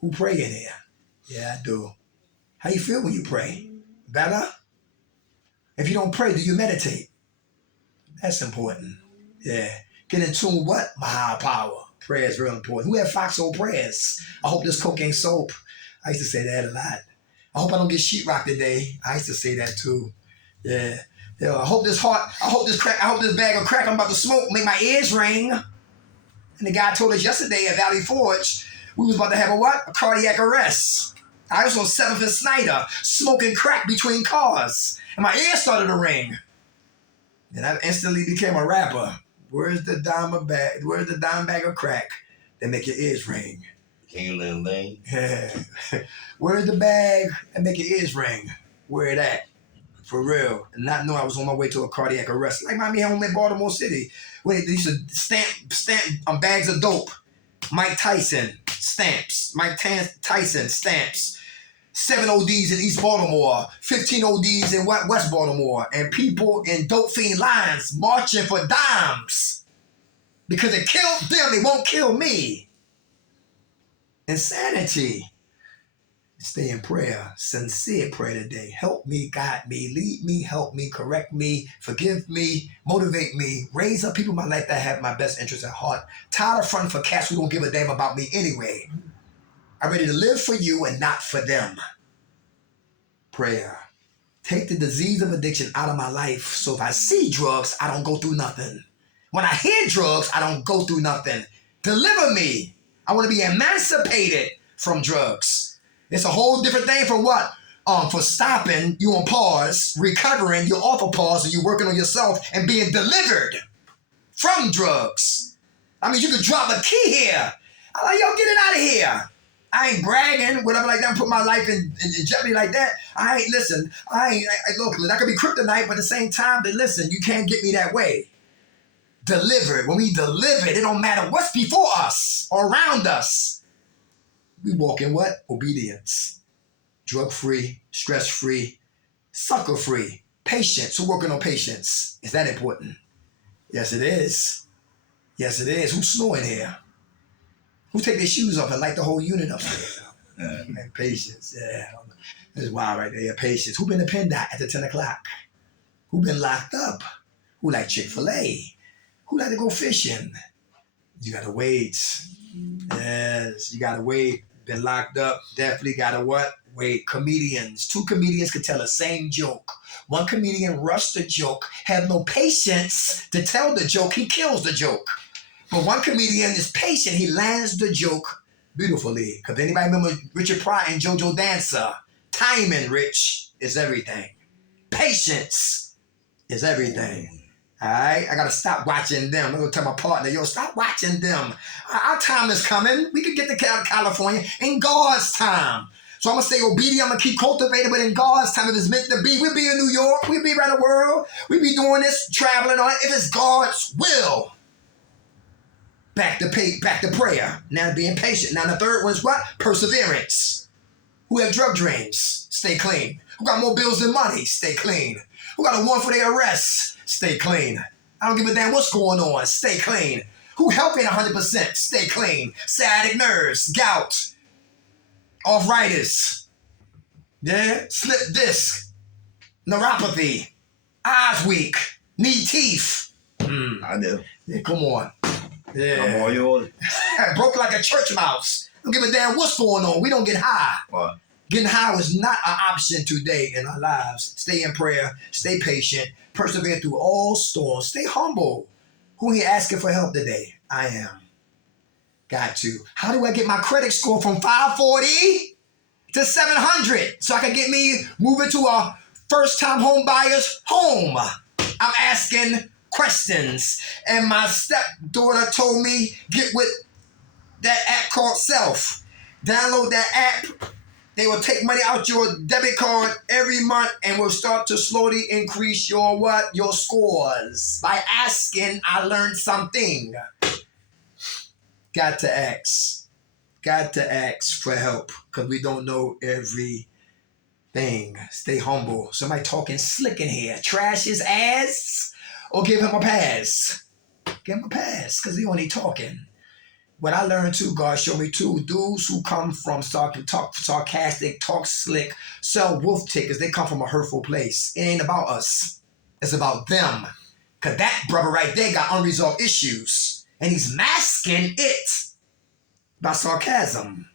Who pray in here? Yeah, I do. How you feel when you pray? Better? If you don't pray, do you meditate? That's important. Yeah. Get in tune with what? My higher power. Prayer is real important. Who had foxhole prayers? I hope this coke ain't soap. I used to say that a lot. I hope I don't get sheetrock today. I used to say that too. Yeah. I hope this bag of crack I'm about to smoke make my ears ring. And the guy told us yesterday at Valley Forge, we was about to have a what? A cardiac arrest. I was on 7th and Snyder, smoking crack between cars. And my ears started to ring. And I instantly became a rapper. Where's the dime bag of crack that make your ears ring? Can you little thing? Yeah. Where's the bag that make your ears ring? Where it at? For real. And not know I was on my way to a cardiac arrest. Like my home in Baltimore City. Where they used to stamp bags of dope. Mike Tyson stamps. Tyson stamps. 7 ODs in East Baltimore, 15 ODs in West Baltimore, and people in dope fiend lines marching for dimes. Because it killed them, they won't kill me. Insanity. Stay in prayer, sincere prayer today. Help me, guide me, lead me, help me, correct me, forgive me, motivate me, raise up people in my life that have my best interests at heart. Tired of fronting for cats who don't give a damn about me anyway. I'm ready to live for you and not for them. Prayer. Take the disease of addiction out of my life so if I see drugs, I don't go through nothing. When I hear drugs, I don't go through nothing. Deliver me. I want to be emancipated from drugs. It's a whole different thing from what? For stopping, you on pause, recovering, you're off of pause, and you're working on yourself and being delivered from drugs. I mean, you could drop a key here. I'm like, yo, get it out of here. I ain't bragging, whatever like that, put my life in jeopardy like that. Look, that could be kryptonite, but at the same time, but listen, you can't get me that way. Delivered. When we deliver, it don't matter what's before us or around us. We walk in what? Obedience. Drug-free, stress-free, sucker-free. Patience. Who's working on patience? Is that important? Yes, it is. Yes, it is. Who's snoring here? Who take their shoes off and light the whole unit up there? Man, patience. Yeah. That's wild right there. Patience. Who been to PennDOT at the 10 o'clock? Who been locked up? Who like Chick-fil-A? Who like to go fishing? You gotta wait. Yes, you gotta wait. Been locked up. Definitely gotta what? Wait. Comedians. Two comedians could tell the same joke. One comedian rushed the joke, have no patience to tell the joke. He kills the joke. But one comedian is patient. He lands the joke beautifully. Because anybody remember Richard Pryor and JoJo Dancer? Timing, Rich, is everything. Patience is everything. All right? I got to stop watching them. I'm going to tell my partner, yo, stop watching them. Our time is coming. We can get to California in God's time. So I'm going to stay obedient. I'm going to keep cultivating, but in God's time, if it's meant to be, we'll be in New York. We'll be around the world. We'll be doing this, traveling on it, if it's God's will. Back to prayer. Now being patient. Now the third one is what? Perseverance. Who have drug dreams? Stay clean. Who got more bills than money? Stay clean. Who got a warrant for their arrest? Stay clean. I don't give a damn what's going on. Stay clean. Who helping 100%? Stay clean. Sciatic nerves, gout, arthritis, yeah, slip disc, neuropathy, eyes weak, need teeth. I do. Yeah, come on. Yeah. I'm all yours. Broke like a church mouse. Don't give a damn what's going on. We don't get high. What? Getting high is not an option today in our lives. Stay in prayer. Stay patient. Persevere through all storms. Stay humble. Who are you asking for help today? I am. Got to. How do I get my credit score from 540 to 700 so I can get me moving to a first-time home buyer's home? I'm asking questions. And my stepdaughter told me, get with that app called Self. Download that app. They will take money out your debit card every month and will start to slowly increase your what? Your scores. By asking, I learned something. Got to ask. Got to ask for help because we don't know everything. Stay humble. Somebody talking slick in here. Trash his ass or give him a pass. Give him a pass because he only talking. What I learned too, God showed me too, dudes who come from talk sarcastic, talk slick, sell wolf tickets, they come from a hurtful place. It ain't about us. It's about them. Because that brother right there got unresolved issues. And he's masking it by sarcasm.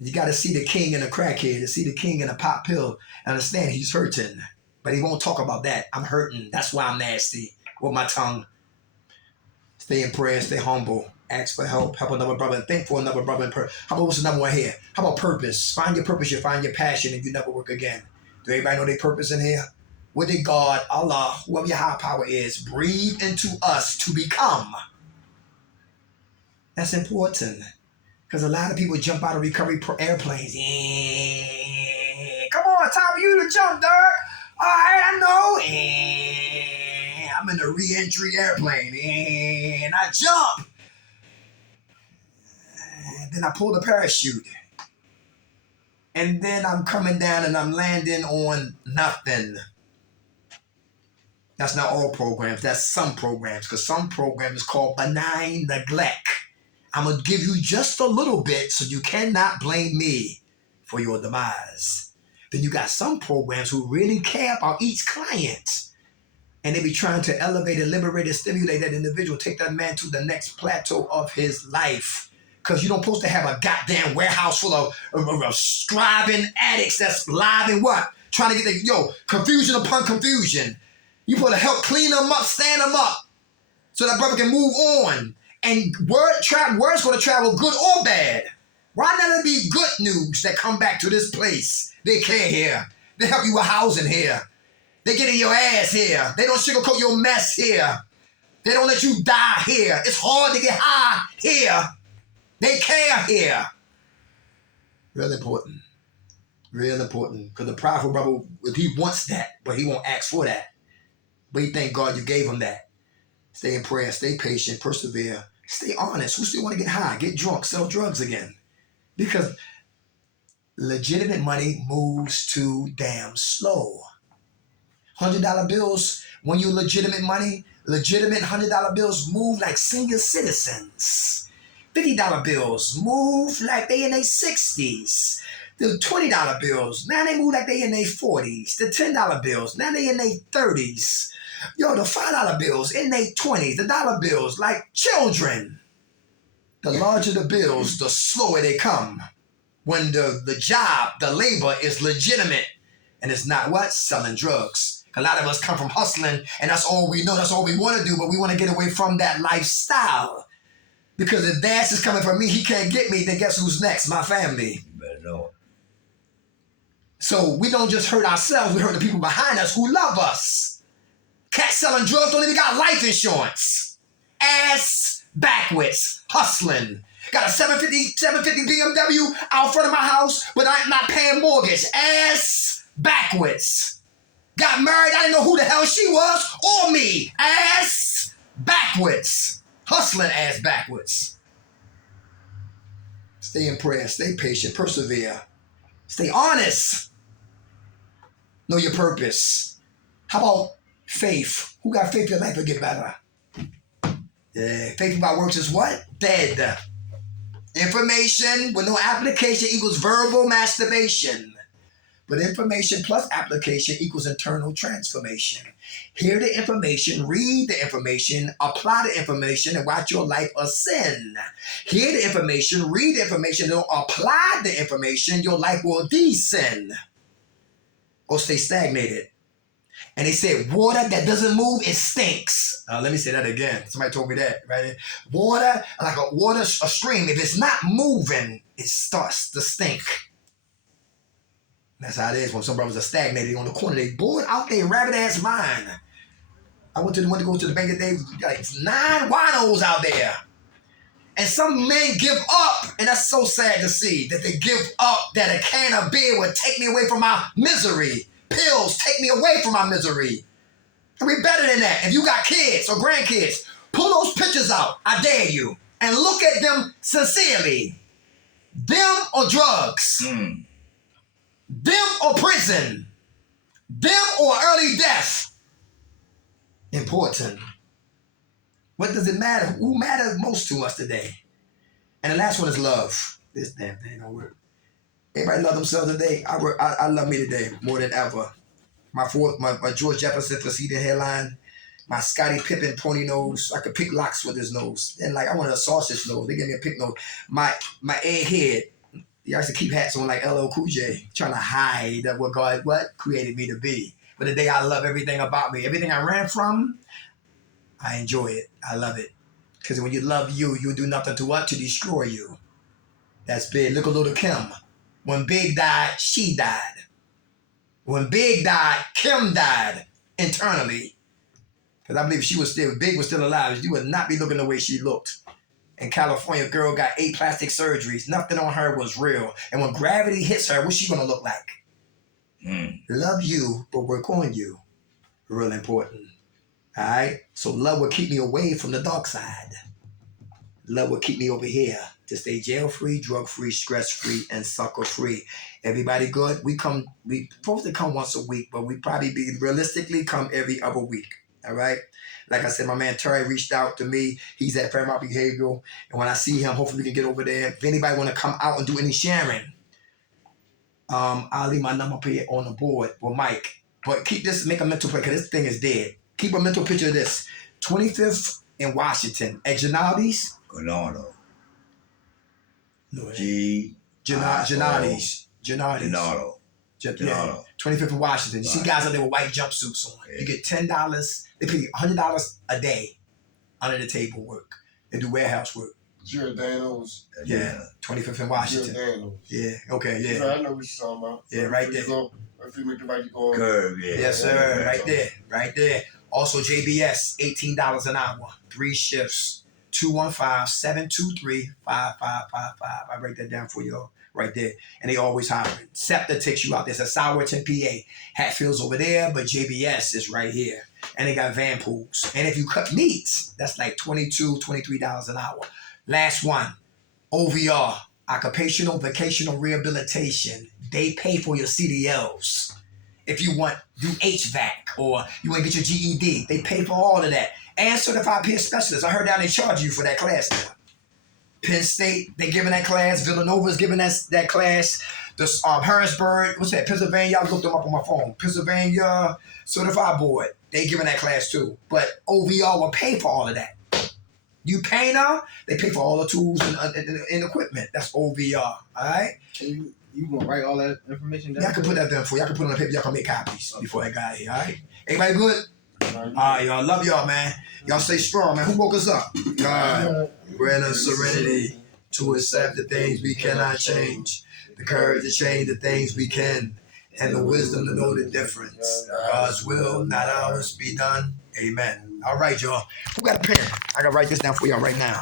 You got to see the king in a crackhead, to see the king in a pop pill, understand he's hurting. But he won't talk about that. I'm hurting. That's why I'm nasty with my tongue. Stay in prayer, stay humble. Ask for help. Help another brother. Think for another brother. How about what's another one here? How about purpose? Find your purpose. You find your passion and you never work again. Do everybody know their purpose in here? What did God, Allah, whoever your high power is, breathe into us to become? That's important. Because a lot of people jump out of recovery airplanes. Come on, time for you to jump, dog. All right, I know. I'm in a ReEntry airplane. And I jump. And then I pull the parachute. And then I'm coming down and I'm landing on nothing. That's not all programs. That's some programs. Because some programs called benign neglect. I'm going to give you just a little bit so you cannot blame me for your demise. Then you got some programs who really care about each client. And they be trying to elevate and liberate and stimulate that individual, take that man to the next plateau of his life. Because you don't supposed to have a goddamn warehouse full of scribing addicts that's live and what? Trying to get confusion upon confusion. You supposed to help clean them up, stand them up, so that brother can move on. And word's going to travel good or bad. Why not it be good news that come back to this place? They care here. They help you with housing here. They get in your ass here. They don't sugarcoat your mess here. They don't let you die here. It's hard to get high here. They care here. Real important. Real important. Because the prideful brother, if he wants that, but he won't ask for that. But he thank God you gave him that. Stay in prayer. Stay patient. Persevere. Stay honest. Who still want to get high? Get drunk. Sell drugs again. Because legitimate money moves too damn slow. $100 bills, when you legitimate money, legitimate $100 bills move like senior citizens. $50 bills move like they in their 60s. The $20 bills, now they move like they in their 40s. The $10 bills, now they in their 30s. Yo, the $5 bills in their 20s. The dollar bills, like children. The larger the bills, the slower they come. When the job, the labor is legitimate. And it's not what? Selling drugs. A lot of us come from hustling, and that's all we know. That's all we want to do, but we want to get away from that lifestyle. Because if Dash is coming for me, he can't get me, then guess who's next? My family. You better know it. So we don't just hurt ourselves, we hurt the people behind us who love us. Cats selling drugs don't even got life insurance. Ass backwards, hustling. Got a 750 BMW out front of my house, but I'm not paying mortgage. Ass backwards. Got married, I didn't know who the hell she was or me. Ass backwards. Hustling ass backwards. Stay in prayer, stay patient, persevere. Stay honest. Know your purpose. How about faith? Who got faith your life will get better? Yeah, faith without works is what? Dead. Information with no application equals verbal masturbation. But information plus application equals internal transformation. Hear the information, read the information, apply the information, and watch your life ascend. Hear the information, read the information, don't apply the information, your life will descend or stay stagnated. And they said, water that doesn't move, it stinks. Let me say that again. Somebody told me that, right? Water, like a stream, if it's not moving, it starts to stink. That's how it is when some brothers are stagnated on the corner. They bored out their rabbit ass mind. I went to go to the bank today, like 9 winos out there. And some men give up, and that's so sad to see, that they give up that a can of beer would take me away from my misery. Pills take me away from my misery. And we better than that. If you got kids or grandkids, pull those pictures out, I dare you, and look at them sincerely. Them or drugs. Them or prison. Them or early death. Important. What does it matter? Who matters most to us today? And the last one is love. This damn thing don't work. Everybody love themselves today. I love me today more than ever. My George Jefferson Placida hairline. My Scottie Pippen pony nose. I could pick locks with his nose. And like I wanted a sausage nose. They gave me a pick nose. My egghead. I used to keep hats on like LL Cool J, trying to hide what God created me to be. But today I love everything about me. Everything I ran from, I enjoy it. I love it. Because when you love you, you'll do nothing to what? To destroy you. That's big. Look at little Kim. When Big died, she died. When Big died, Kim died internally. Because I believe if Big was still alive, you would not be looking the way she looked. And California girl got 8 plastic surgeries. Nothing on her was real. And when gravity hits her, what's she gonna look like? Love you, but work on you. Real important. All right? So love will keep me away from the dark side. Love will keep me over here to stay jail-free, drug-free, stress-free, and sucker-free. Everybody good? We supposed to come once a week, but we probably realistically come every other week. All right? Like I said, my man Terry reached out to me. He's at Fairmount Behavioral. And when I see him, hopefully we can get over there. If anybody want to come out and do any sharing, I'll leave my number up here on the board with Mike. But make a mental picture, because this thing is dead. Keep a mental picture of this. 25th in Washington at Gennadi's. Gennaro. No, Gennadi's. Gennaro. 25th in Washington. You see guys out there with white jumpsuits on. Yeah. You get $10. They pay you $100 a day under the table work. They do warehouse work. Giordano's. Yeah, 25th and Washington. Giordano's. Yeah, okay, yeah. So I know what you're talking about. Yeah, right there. If you make the right, you go on. Curve, yeah. Yes, sir. Right there. Right there. Also, JBS, $18 an hour. 3 shifts. 215-723-5555. I break that down for y'all right there. And they always hiring. SEPTA takes you out. There's a Sourton, PA. Hatfield's over there, but JBS is right here. And they got van pools. And if you cut meats, that's like $23 an hour. Last one. OVR, Occupational Vocational Rehabilitation. They pay for your CDLs. If you want do HVAC or you want to get your GED, they pay for all of that. And certified peer specialists. I heard down they charge you for that class now. Penn State, they giving that class. Villanova's giving that class. The Harrisburg, what's that? Pennsylvania, I looked them up on my phone. Pennsylvania Certified Board, they giving that class too. But OVR will pay for all of that. You pay now, they pay for all the tools and equipment. That's OVR, all right? You gonna write all that information down? Yeah, I can put that down for you. I can put it on paper. Y'all can make copies before I got here, all right? Everybody good? All right, y'all. Love y'all, man. Y'all stay strong, man. Who woke us up? God. Grant us serenity to accept the things we cannot change, the courage to change the things we can, and the wisdom to know the difference. God's will, not ours, be done. Amen. All right, y'all. Who got a pen? I got to write this down for y'all right now.